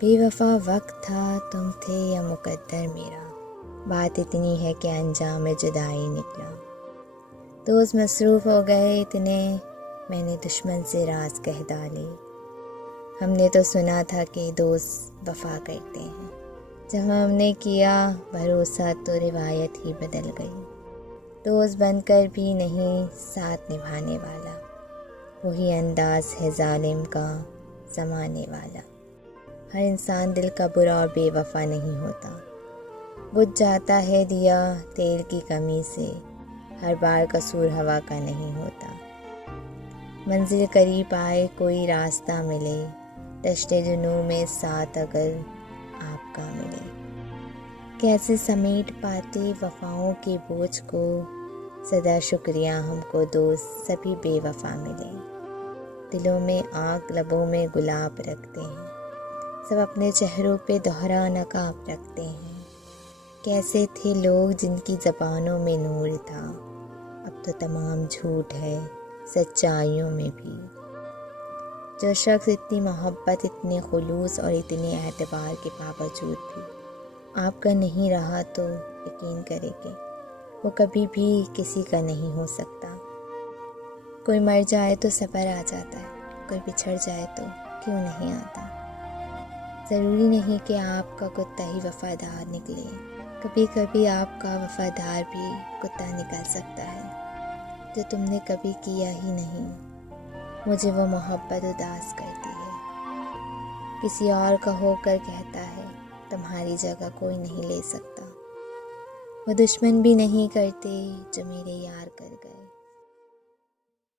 بے وفا وقت تھا تم تھے یا مقدر میرا، بات اتنی ہے کہ انجام جدائی نکلا۔ دوست مصروف ہو گئے اتنے، میں نے دشمن سے راز کہہ ڈالے۔ ہم نے تو سنا تھا کہ دوست وفا کرتے ہیں، جب ہم نے کیا بھروسہ تو روایت ہی بدل گئی۔ دوست بن کر بھی نہیں ساتھ نبھانے والا، وہی انداز ہے ظالم کا زمانے والا۔ ہر انسان دل کا برا اور بے وفا نہیں ہوتا، بجھ جاتا ہے دیا تیل کی کمی سے، ہر بار قصور ہوا کا نہیں ہوتا۔ منزل قریب آئے کوئی راستہ ملے، دشت جنوں میں ساتھ اگر آپ کا ملے۔ کیسے سمیٹ پاتے وفاؤں کے بوجھ کو، سدا شکریہ ہم کو دوست سبھی بے وفا ملے۔ دلوں میں آگ لبوں میں گلاب رکھتے ہیں، سب اپنے چہروں پہ دوہرا نقاب رکھتے ہیں۔ کیسے تھے لوگ جن کی زبانوں میں نور تھا، اب تو تمام جھوٹ ہے سچائیوں میں بھی۔ جو شخص اتنی محبت، اتنے خلوص اور اتنے اعتبار کے باوجود بھی آپ کا نہیں رہا، تو یقین کرے کہ وہ کبھی بھی کسی کا نہیں ہو سکتا۔ کوئی مر جائے تو صبر آ جاتا ہے، کوئی بچھڑ جائے تو کیوں نہیں آتا۔ ضروری نہیں کہ آپ کا کتا ہی وفادار نکلے، کبھی کبھی آپ کا وفادار بھی کتا نکل سکتا ہے، جو تم نے کبھی کیا ہی نہیں۔ مجھے وہ محبت اداس کرتی ہے، کسی اور کا ہو کر کہتا ہے تمہاری جگہ کوئی نہیں لے سکتا۔ وہ دشمن بھی نہیں کرتے جو میرے یار کر گئے۔